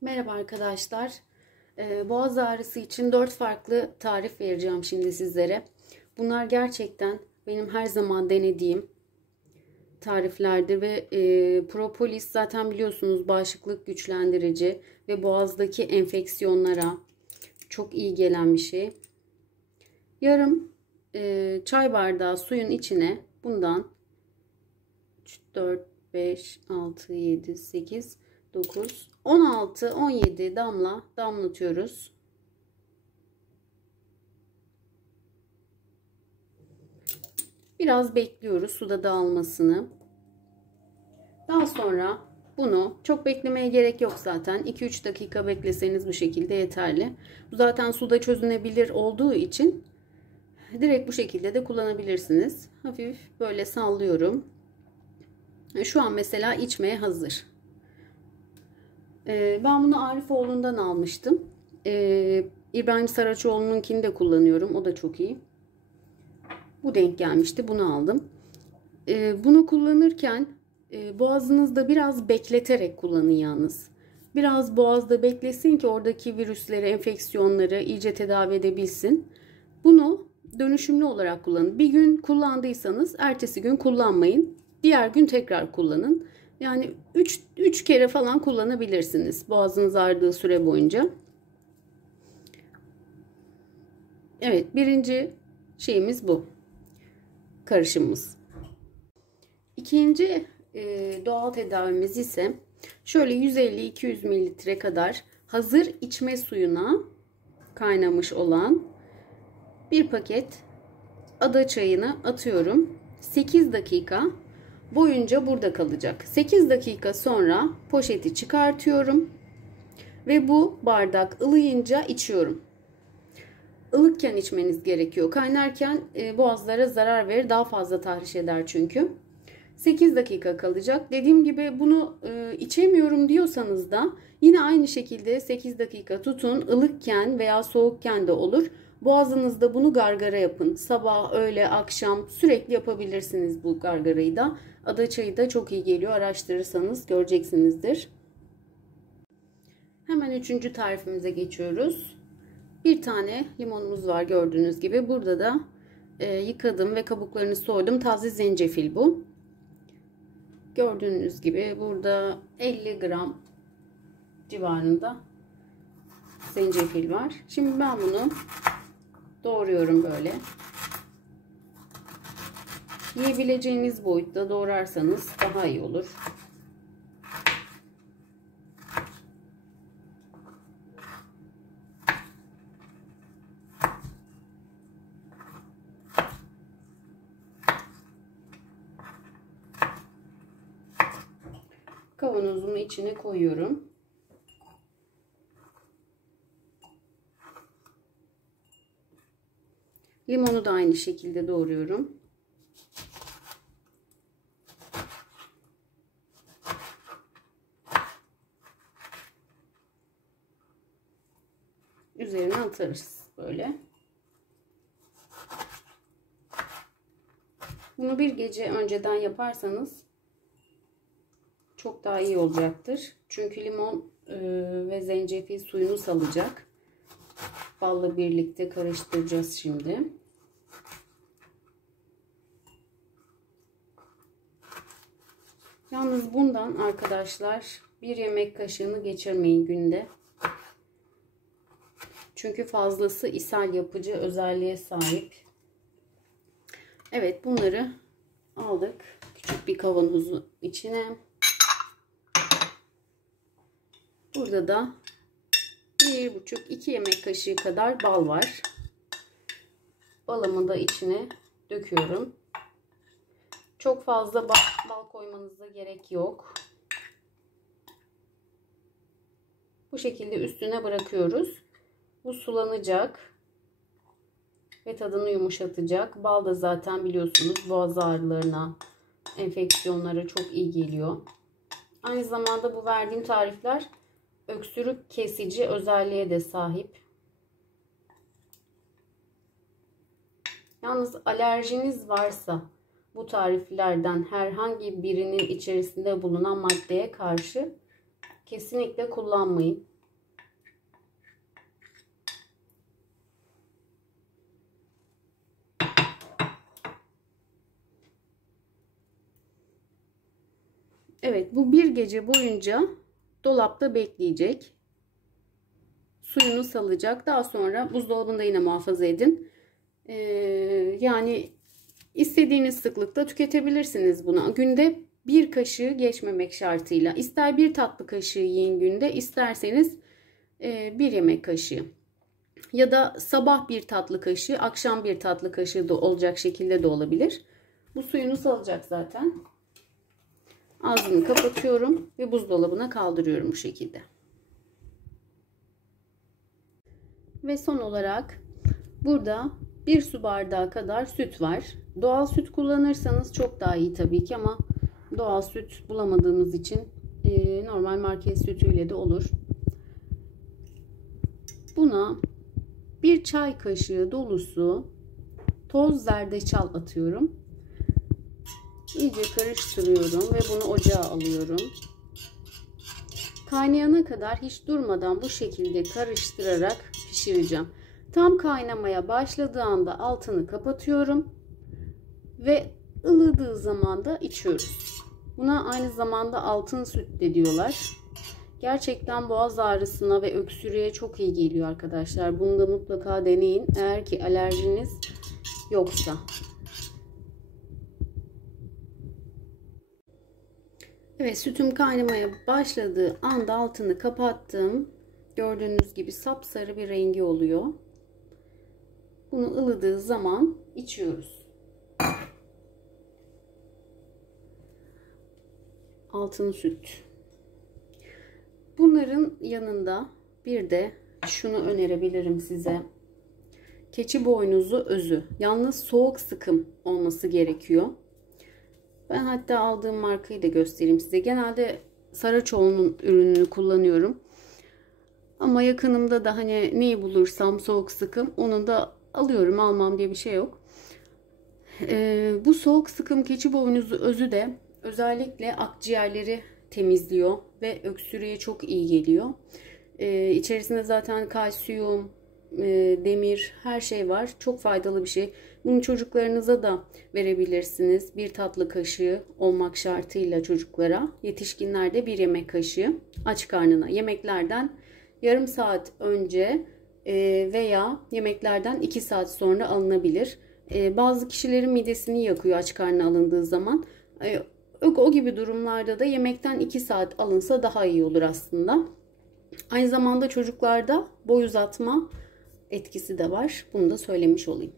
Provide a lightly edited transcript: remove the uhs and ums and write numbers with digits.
Merhaba arkadaşlar. Boğaz ağrısı için 4 farklı tarif vereceğim şimdi sizlere. Bunlar gerçekten benim her zaman denediğim tariflerdir ve propolis zaten biliyorsunuz bağışıklık güçlendirici ve boğazdaki enfeksiyonlara çok iyi gelen bir şey. Yarım çay bardağı suyun içine bundan 3, 4, 5, 6, 7, 8, 9, 16, 17 damla damlatıyoruz. Biraz bekliyoruz suda dağılmasını. Daha sonra bunu çok beklemeye gerek yok zaten. 2-3 dakika bekleseniz bu şekilde yeterli. Bu zaten suda çözünebilir olduğu için direkt bu şekilde de kullanabilirsiniz. Hafif böyle sallıyorum. Şu an mesela içmeye hazır. Ben bunu Arifoğlu'ndan almıştım. İbrahim Saraçoğlu'nunkini de kullanıyorum. O da çok iyi. Bu denk gelmişti. Bunu aldım. Bunu kullanırken boğazınızda biraz bekleterek kullanın yalnız. Biraz boğazda beklesin ki oradaki virüsleri, enfeksiyonları iyice tedavi edebilsin. Bunu dönüşümlü olarak kullanın. Bir gün kullandıysanız ertesi gün kullanmayın. Diğer gün tekrar kullanın. Yani 3 kere falan kullanabilirsiniz boğazınız ağrıdığı süre boyunca. Evet, birinci şeyimiz bu. Karışımımız. İkinci doğal tedavimiz ise şöyle 150-200 mililitre kadar hazır içme suyuna kaynamış olan bir paket ada çayını atıyorum. 8 dakika boyunca burada kalacak. 8 dakika sonra poşeti çıkartıyorum ve bu bardak ılıyınca içiyorum. Ilıkken içmeniz gerekiyor. Kaynarken boğazlara zarar verir, daha fazla tahriş eder çünkü. 8 dakika kalacak. Dediğim gibi bunu içemiyorum diyorsanız da yine aynı şekilde 8 dakika tutun. Ilıkken veya soğukken de olur. Boğazınızda bunu gargara yapın. Sabah, öğle, akşam sürekli yapabilirsiniz bu gargarayı da. Ada çayı da çok iyi geliyor. Araştırırsanız göreceksinizdir. Hemen üçüncü tarifimize geçiyoruz. Bir tane limonumuz var gördüğünüz gibi. Burada da yıkadım ve kabuklarını soydum. Taze zencefil bu. Gördüğünüz gibi burada 50 gram civarında zencefil var. Şimdi ben bunu doğruyorum böyle. Yiyebileceğiniz boyutta doğrarsanız daha iyi olur. Kavanozumun içine koyuyorum. Limonu da aynı şekilde doğruyorum. Üzerine atarız böyle. Bunu bir gece önceden yaparsanız çok daha iyi olacaktır. Çünkü limon ve zencefil suyunu salacak. Balla birlikte karıştıracağız şimdi. Yalnız bundan arkadaşlar bir yemek kaşığını geçirmeyin günde. Çünkü fazlası ishal yapıcı özelliğe sahip. Evet, bunları aldık küçük bir kavanozun içine. Burada da 1,5-2 yemek kaşığı kadar bal var. Balımı da içine döküyorum. Çok fazla bal koymanıza gerek yok. Bu şekilde üstüne bırakıyoruz. Bu sulanacak ve tadını yumuşatacak. Bal da zaten biliyorsunuz boğaz ağrılarına, enfeksiyonlara çok iyi geliyor. Aynı zamanda bu verdiğim tarifler öksürük kesici özelliğe de sahip. Yalnız alerjiniz varsa bu tariflerden herhangi birinin içerisinde bulunan maddeye karşı kesinlikle kullanmayın. Evet, bu bir gece boyunca dolapta bekleyecek. Suyunu salacak. Daha sonra buzdolabında yine muhafaza edin. Yani istediğiniz sıklıkta tüketebilirsiniz bunu. Günde bir kaşığı geçmemek şartıyla. İster bir tatlı kaşığı yiyin günde, isterseniz bir yemek kaşığı. Ya da sabah bir tatlı kaşığı, akşam bir tatlı kaşığı da olacak şekilde de olabilir. Bu suyunu salacak zaten. Ağzını kapatıyorum ve buzdolabına kaldırıyorum bu şekilde. Ve son olarak burada 1 su bardağı kadar süt var. Doğal süt kullanırsanız çok daha iyi tabii ki, ama doğal süt bulamadığımız için normal market sütüyle de olur. Buna 1 çay kaşığı dolusu toz zerdeçal atıyorum. İyice karıştırıyorum ve bunu ocağa alıyorum. Kaynayana kadar hiç durmadan bu şekilde karıştırarak pişireceğim. Tam kaynamaya başladığı anda altını kapatıyorum ve ılıdığı zaman da içiyoruz. Buna aynı zamanda altın süt de diyorlar. Gerçekten boğaz ağrısına ve öksürüğe çok iyi geliyor arkadaşlar. Bunu da mutlaka deneyin eğer ki alerjiniz yoksa. Evet, sütüm kaynamaya başladığı anda altını kapattım. Gördüğünüz gibi sapsarı bir rengi oluyor. Bunu ılıdığı zaman içiyoruz. Altın süt. Bunların yanında bir de şunu önerebilirim size. Keçi boynuzu özü. Yalnız soğuk sıkım olması gerekiyor. Ben hatta aldığım markayı da göstereyim size. Genelde Saraçoğlu'nun ürününü kullanıyorum. Ama yakınımda da hani neyi bulursam soğuk sıkım onu da alıyorum. Almam diye bir şey yok. Bu soğuk sıkım keçi boynuzu özü de özellikle akciğerleri temizliyor ve öksürüğe çok iyi geliyor. İçerisinde zaten kalsiyum, demir, her şey var. Çok faydalı bir şey. Bunu çocuklarınıza da verebilirsiniz. Bir tatlı kaşığı olmak şartıyla çocuklara. Yetişkinlerde bir yemek kaşığı aç karnına. Yemeklerden yarım saat önce veya yemeklerden 2 saat sonra alınabilir. Bazı kişilerin midesini yakıyor aç karnına alındığı zaman. O gibi durumlarda da yemekten 2 saat alınsa daha iyi olur aslında. Aynı zamanda çocuklarda boy uzatma etkisi de var. Bunu da söylemiş olayım.